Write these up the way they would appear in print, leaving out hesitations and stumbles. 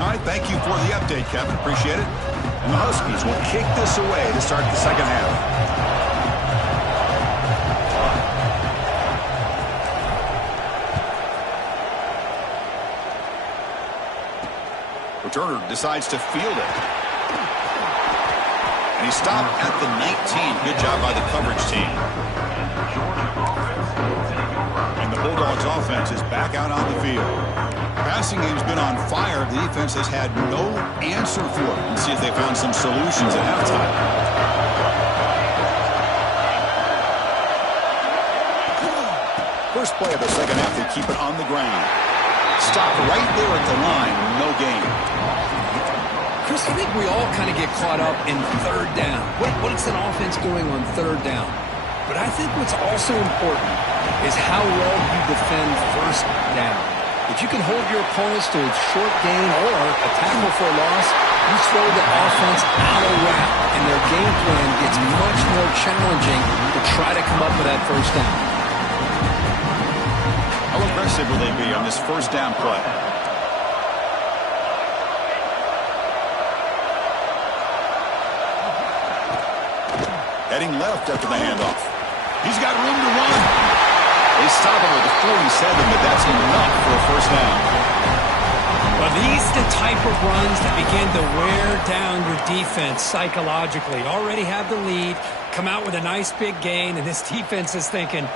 All right, thank you for the update, Kevin. Appreciate it. And the Huskies will kick this away to start the second half. Turner decides to field it. And he stopped at the 19. Good job by the coverage team. And the Bulldogs offense is back out on the field. Passing game's been on fire. The defense has had no answer for it. Let's see if they found some solutions at halftime. First play of the second half, they keep it on the ground. Stop right there at the line. No gain. Chris, I think we all kind of get caught up in third down. What is an offense doing on third down? But I think what's also important is how well you defend first down. If you can hold your opponents to a short gain or a tackle for a loss, you throw the offense out of whack, and their game plan gets much more challenging to try to come up with that first down. How aggressive will they be on this first down play? Heading left after the handoff. He's got room to run. They stop him at the 47, but that's enough for a first down. Well, these are the type of runs that begin to wear down your defense psychologically. Already have the lead, come out with a nice big gain, and this defense is thinking,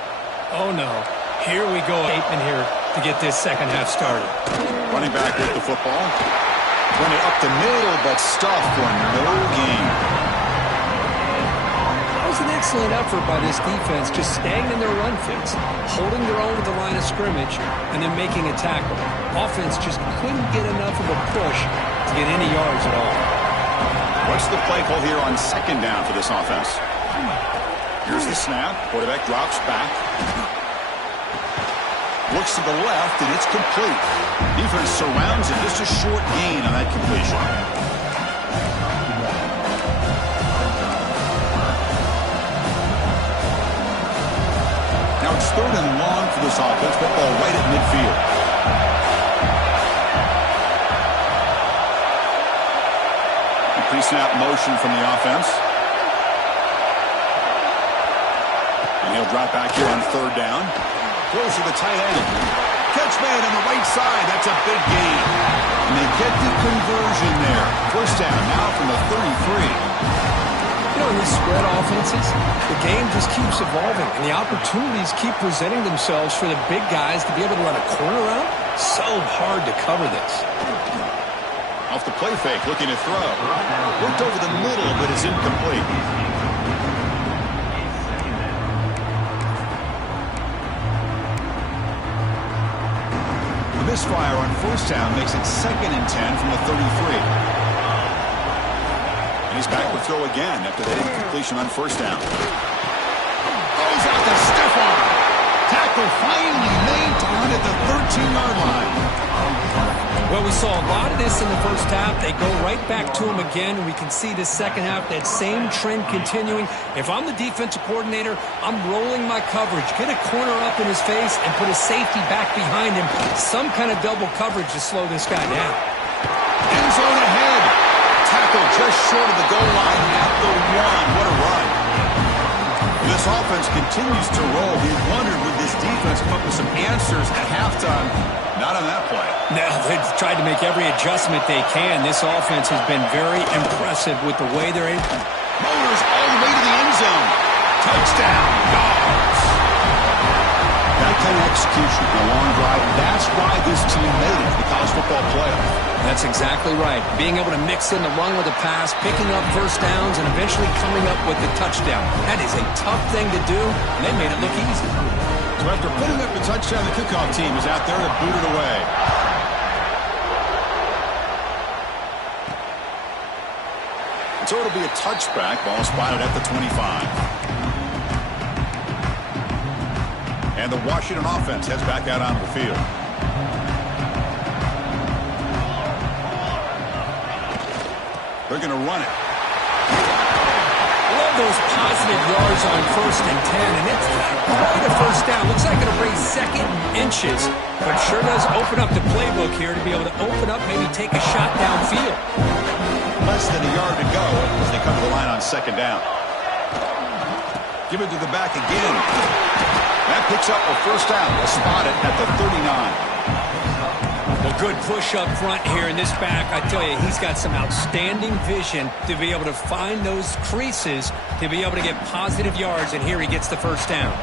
oh no, here we go, Bateman here to get this second half started. Running back with the football. Run it up the middle, but stuffed for no gain. That was an excellent effort by this defense, just staying in their run fits, holding their own at the line of scrimmage, and then making a tackle. Offense just couldn't get enough of a push to get any yards at all. What's the play call here on second down for this offense? Here's the snap. Quarterback drops back. Looks to the left, and it's complete. Defense surrounds it. Just a short gain on that completion. Now it's third and long for this offense. Football right at midfield. Pre-snap motion from the offense. And he'll drop back here on third down. Throws to the tight end. Catch made on the right side. That's a big gain. And they get the conversion there. First down now from the 33. You know, in these spread offenses, the game just keeps evolving, and the opportunities keep presenting themselves for the big guys to be able to run a corner out. So hard to cover this. Off the play fake, looking to throw. Worked over the middle, but it's incomplete. The misfire on first down makes it 2nd and 10 from the 33. And he's back to throw again after that incompletion on first down. Goes out to stiff arm. Tackle finally made to run at the 13-yard line. Well, we saw a lot of this in the first half. They go right back to him again, and we can see this second half, that same trend continuing. If I'm the defensive coordinator, I'm rolling my coverage. Get a corner up in his face and put a safety back behind him. Some kind of double coverage to slow this guy down. End zone ahead. Tackle just short of the goal line at the 1. What a run. This offense continues to roll. We wondered, would this defense come up with some answers at halftime? Not on that play. No, they've tried to make every adjustment they can. This offense has been very impressive with the way they're able. Motors all the way to the end zone. Touchdown, Dogs. That kind of execution, a long drive, that's why this team made it to the college football playoff. That's exactly right. Being able to mix in the run with the pass, picking up first downs, and eventually coming up with the touchdown. That is a tough thing to do, and they made it look easy. So after putting up the touchdown, the kickoff team is out there to boot it away. And so it'll be a touchback. Ball spotted at the 25. And the Washington offense heads back out onto the field. They're going to run it. I love those positive yards on 1st and 10, and it's quite a first down. Looks like it'll bring second inches, but sure does open up the playbook here to be able to open up, maybe take a shot downfield. Less than a yard to go as they come to the line on 2nd down. Give it to the back again. That picks up a first down. They'll spot it at the 39. Well, good push up front here in this back. I tell you, he's got some outstanding vision to be able to find those creases, to be able to get positive yards, and here he gets the first down.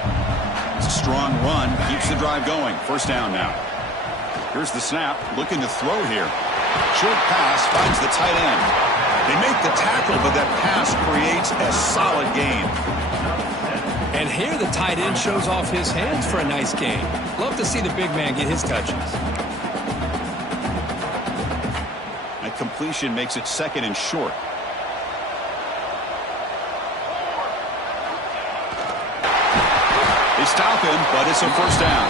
It's a strong run, keeps the drive going. First down now. Here's the snap, looking to throw here. Short pass finds the tight end. They make the tackle, but that pass creates a solid gain. And here the tight end shows off his hands for a nice gain. Love to see the big man get his touches. That completion makes it 2nd and short. They stop him, but it's a first down.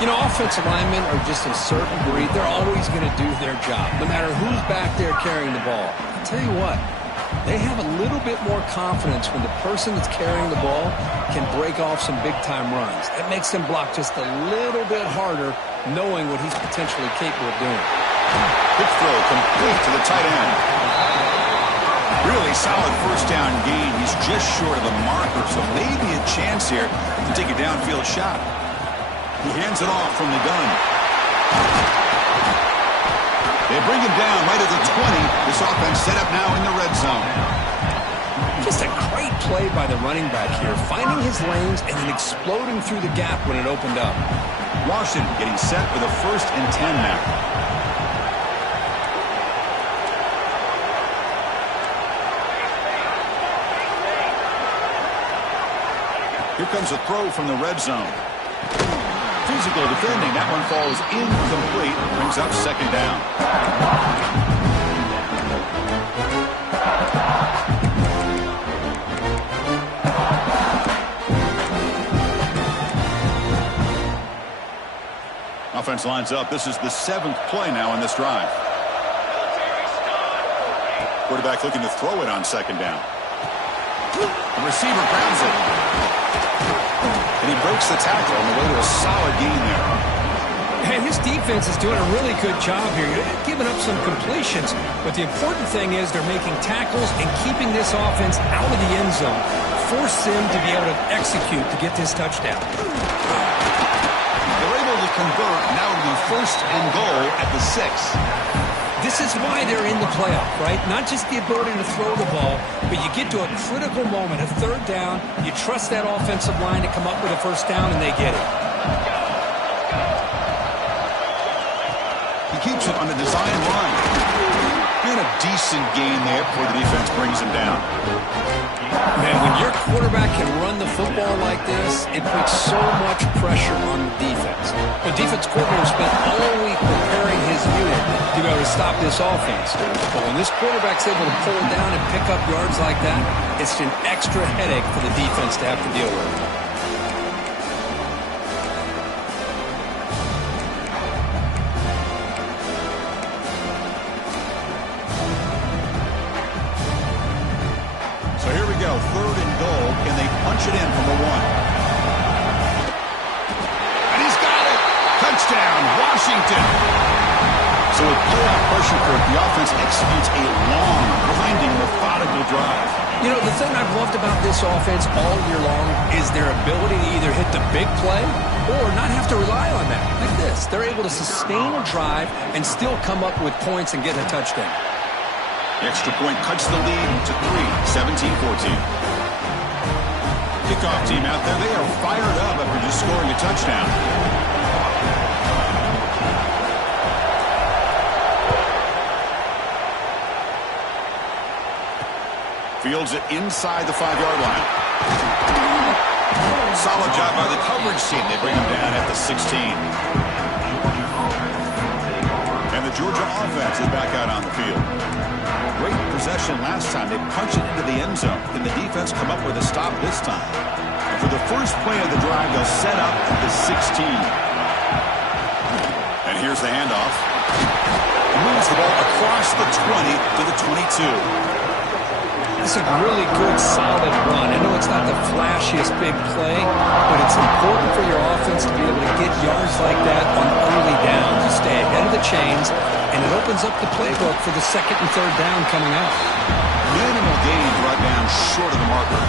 You know, offensive linemen are just a certain breed. They're always going to do their job, no matter who's back there carrying the ball. I'll tell you what, they have a little bit more confidence when the person that's carrying the ball can break off some big-time runs. That makes them block just a little bit harder, knowing what he's potentially capable of doing. Quick throw complete to the tight end. Really solid first down gain. He's just short of the marker, so maybe a chance here to take a downfield shot. He hands it off from the gun. They bring him down right at the 20. This offense set up now in the red zone. Just a great play by the running back here, finding his lanes and then exploding through the gap when it opened up. Washington getting set for the 1st and 10 now. Here comes a throw from the red zone. Physical defending. That one falls incomplete. Brings up 2nd down. Offense lines up. This is the 7th play now in this drive. Quarterback looking to throw it on 2nd down. The receiver grabs it. And he breaks the tackle on the way to a solid gain there. And his defense is doing a really good job here. They're giving up some completions, but the important thing is they're making tackles and keeping this offense out of the end zone. Force them to be able to execute to get this touchdown. They're able to convert. Now to be 1st and goal at the 6. This is why they're in the playoff, right? Not just the ability to throw the ball, but you get to a critical moment, a 3rd down, you trust that offensive line to come up with a first down, and they get it. He keeps it on the design run. And a decent gain there before the defense brings him down. Man, when your quarterback can run the football like this, it puts so much pressure on the defense. The defense coordinator spent all week preparing his unit to be able to stop this offense. But when this quarterback's able to pull down and pick up yards like that, it's an extra headache for the defense to have to deal with. So here we go, 3rd and goal. Can they punch it in from the 1? And he's got it! Touchdown, Washington! So with playoff pressure for it, the offense executes a long, grinding, methodical drive. You know, the thing I've loved about this offense all year long is their ability to either hit the big play or not have to rely on that. Like this. They're able to sustain a drive and still come up with points and get a touchdown. The extra point cuts the lead to 3, 17-14. Kickoff team out there, they are fired up after just scoring a touchdown. Fields it inside the 5-yard line. Solid job by the coverage team. They bring him down at the 16. And the Georgia offense is back out on the field. Great possession last time. They punch it into the end zone. Can the defense come up with a stop this time? And for the first play of the drive, they'll set up at the 16. And here's the handoff. He moves the ball across the 20 to the 22. It's a really good, solid run. I know it's not the flashiest big play, but it's important for your offense to be able to get yards like that on early downs. You stay ahead of the chains, and it opens up the playbook for the second and third down coming up. Minimal gain brought down short of the marker.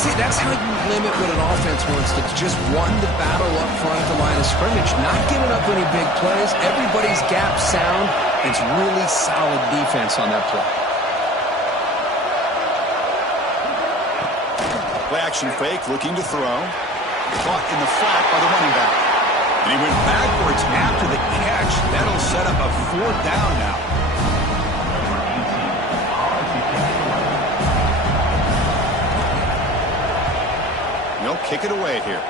See, that's how you limit what an offense wants to just won the battle up front at the line of scrimmage, not giving up any big plays. Everybody's gap sound. It's really solid defense on that play. Play action fake, looking to throw. Caught in the flat by the running back. And he went backwards after the catch. That'll set up a fourth down now. They'll kick it away here.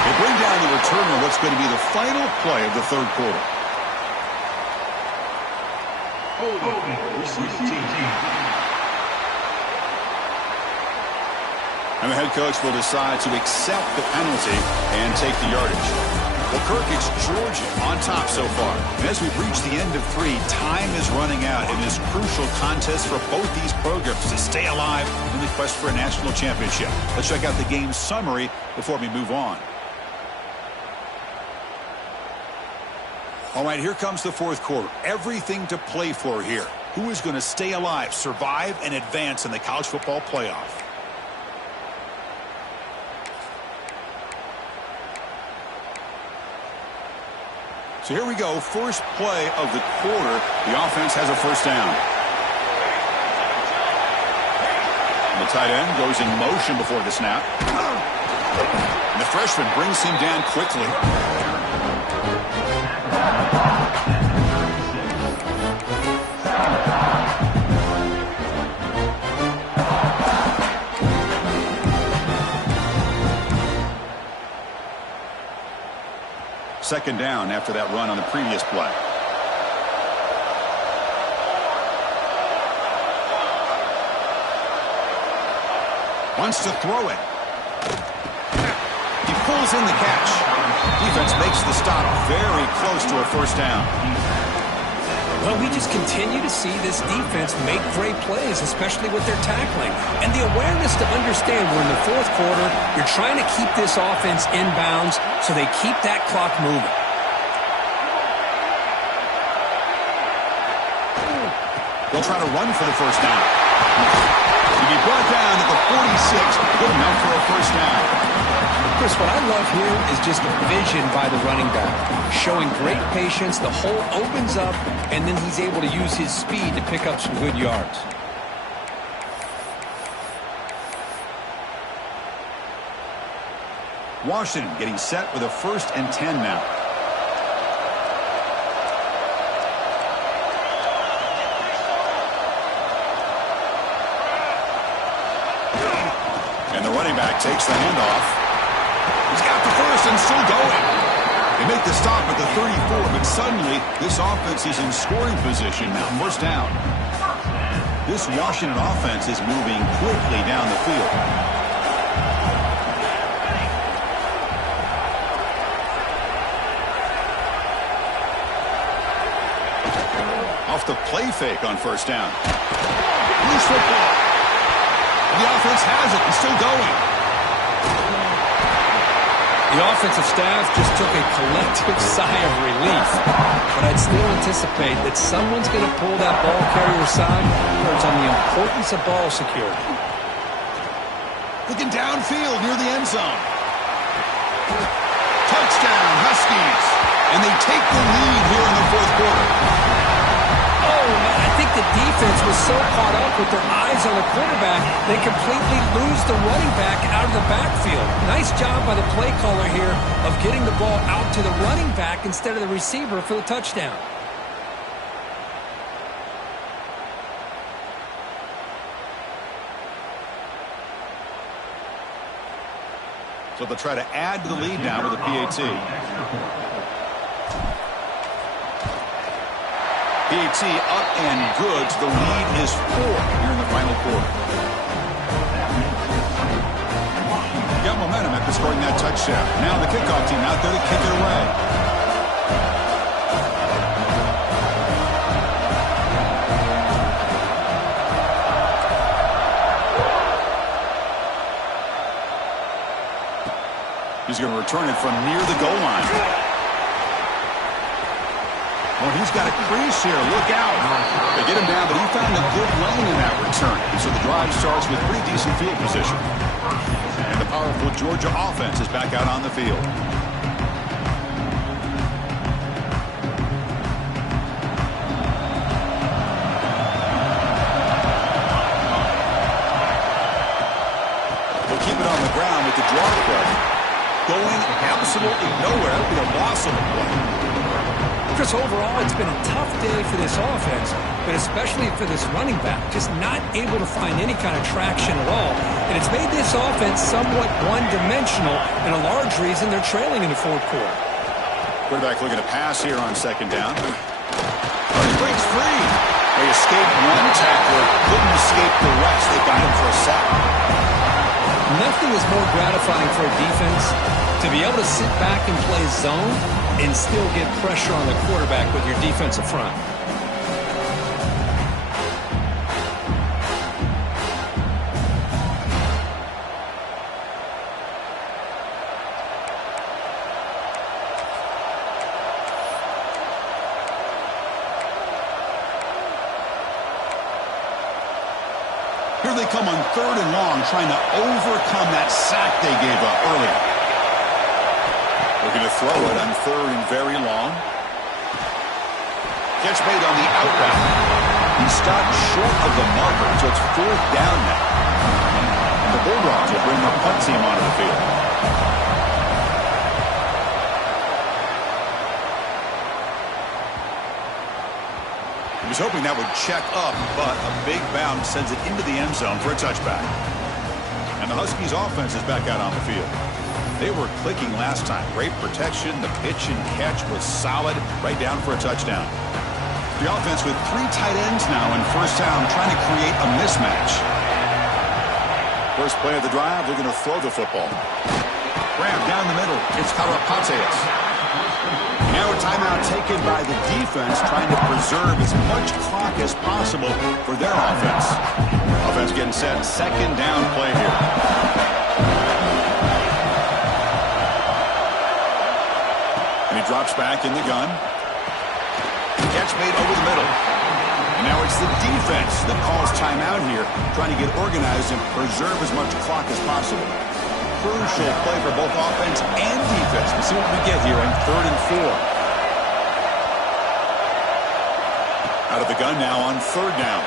They bring down the return on what's going to be the final play of the third quarter. And the head coach will decide to accept the penalty and take the yardage. Well, Kirk, it's Georgia on top so far. And as we've reached the end of 3, time is running out in this crucial contest for both these programs to stay alive in the quest for a national championship. Let's check out the game summary before we move on. All right, here comes the fourth quarter. Everything to play for here. Who is going to stay alive, survive, and advance in the college football playoff? So here we go, first play of the quarter. The offense has a first down. And the tight end goes in motion before the snap. And the freshman brings him down quickly. Second down after that run on the previous play. Wants to throw it. He pulls in the catch. Defense makes the stop very close to a first down. Well, we just continue to see this defense make great plays, especially with their tackling. And the awareness to understand we're in the fourth quarter, you're trying to keep this offense inbounds so they keep that clock moving. They'll try to run for the first down. He'll be brought down at the 46, good enough for a first down. Chris, what I love here is just the vision by the running back. Showing great patience, the hole opens up, and then he's able to use his speed to pick up some good yards. Washington getting set with a 1st and 10 now. And the running back takes the handoff. He's got the first and still going. They make the stop at the 34, but suddenly this offense is in scoring position now. First down. This Washington offense is moving quickly down the field. Off the play fake on first down. Loose football. The offense has it and still going. The offensive staff just took a collective sigh of relief. But I'd still anticipate that someone's going to pull that ball carrier side towards on the importance of ball security. Looking downfield near the end zone. Touchdown, Huskies. And they take the lead here in the fourth quarter. Oh, man, I think the defense was so caught up with their eyes on the quarterback, they completely lose the running back out of the backfield. Nice job by the play caller here of getting the ball out to the running back instead of the receiver for the touchdown. So they'll try to add to the lead now with a PAT. PAT up and good. The lead is 4 here in the final quarter. Got momentum after scoring that touchdown. Now the kickoff team out there to kick it away. He's going to return it from near the goal line. Well, he's got a crease here. Look out. They get him down, but he found a good lane in that return. So the drive starts with pretty decent field position. And the powerful Georgia offense is back out on the field. They'll keep it on the ground with the draw play. Going absolutely nowhere. That would be a loss of a play. Chris, overall, it's been a tough day for this offense, but especially for this running back, just not able to find any kind of traction at all. And it's made this offense somewhat one-dimensional, and a large reason they're trailing in the fourth quarter. Quarterback looking to pass here on second down. But he breaks free. They escaped one tackler, couldn't escape the rest. They got him for a sack. Nothing is more gratifying for a defense to be able to sit back and play zone and still get pressure on the quarterback with your defensive front. Here they come on 3rd and long, trying to overcome that sack they gave up earlier. Looking to throw it on 3rd and very long. Catch made on the out route. He stopped short of the marker, so it's 4th down now. And the Bulldogs will bring the punt team onto the field. He was hoping that would check up, but a big bounce sends it into the end zone for a touchback. And the Huskies offense is back out on the field. They were clicking last time. Great protection. The pitch and catch was solid. Right down for a touchdown. The offense with 3 tight ends now in first down, trying to create a mismatch. First play of the drive, they're going to throw the football. Grab down the middle. It's Karapateas. Now a timeout taken by the defense, trying to preserve as much clock as possible for their offense. Offense getting set. Second down play here. And he drops back in the gun. Catch made over the middle. And now it's the defense that calls timeout here, trying to get organized and preserve as much clock as possible. Crucial play for both offense and defense. We'll see what we get here on 3rd and 4. Out of the gun now on 3rd down.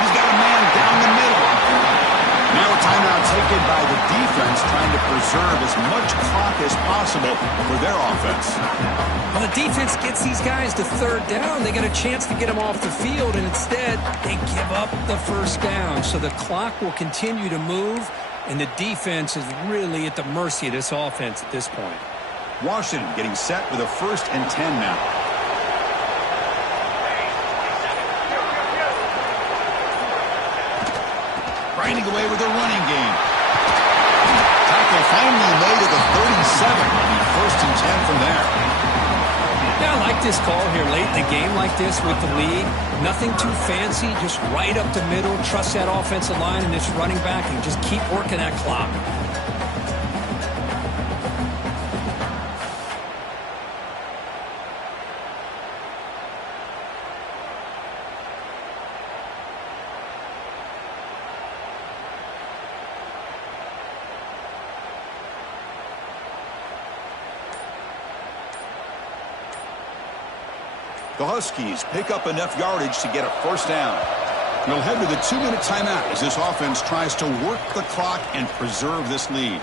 He's got a man down the middle. Now a timeout taken by the defense, trying to preserve as much clock as possible for their offense. Well, the defense gets these guys to 3rd down. They get a chance to get them off the field, and instead they give up the first down. So the clock will continue to move, and the defense is really at the mercy of this offense at this point. Washington getting set with a 1st and 10 now. Grinding away with the running game. Tackle finally made at the 37. 1st and 10 from there. Yeah, I like this call here late in the game like this with the lead. Nothing too fancy, just right up the middle. Trust that offensive line and this running back and just keep working that clock. The Huskies pick up enough yardage to get a 1st down. We'll head to the 2-minute timeout as this offense tries to work the clock and preserve this lead.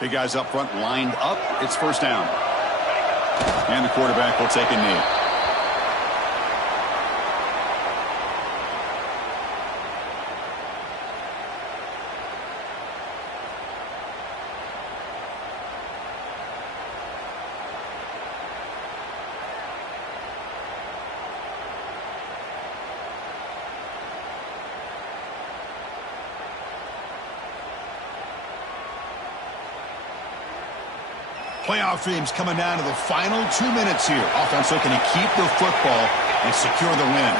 Big guys up front lined up. It's 1st down. And the quarterback will take a knee. Playoff dreams coming down to the final 2 minutes here. Offense looking to keep the football and secure the win.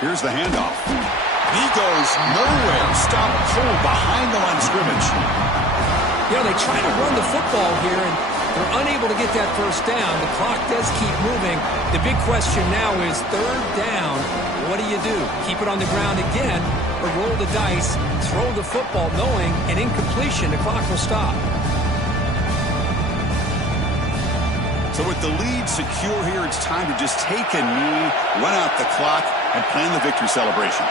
Here's the handoff. He goes nowhere. Stop cold behind the line of scrimmage. Yeah, they try to run the football here, and they're unable to get that first down. The clock does keep moving. The big question now is third down. What do you do? Keep it on the ground again, or roll the dice, throw the football, knowing an incompletion, the clock will stop. So with the lead secure here, it's time to just take a knee, run out the clock, and plan the victory celebration.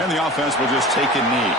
And the offense will just take a knee.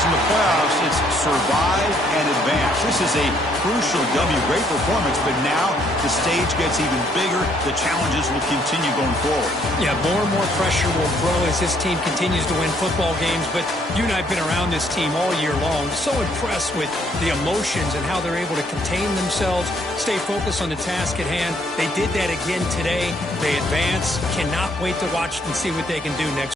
In the playoffs, it's survive and advance. This is a crucial W. Great performance, but now the stage gets even bigger. The challenges will continue going forward. Yeah, more and more pressure will grow as this team continues to win football games, but you and I have been around this team all year long. So impressed with the emotions and how they're able to contain themselves, stay focused on the task at hand. They did that again today. They advance. Cannot wait to watch and see what they can do next.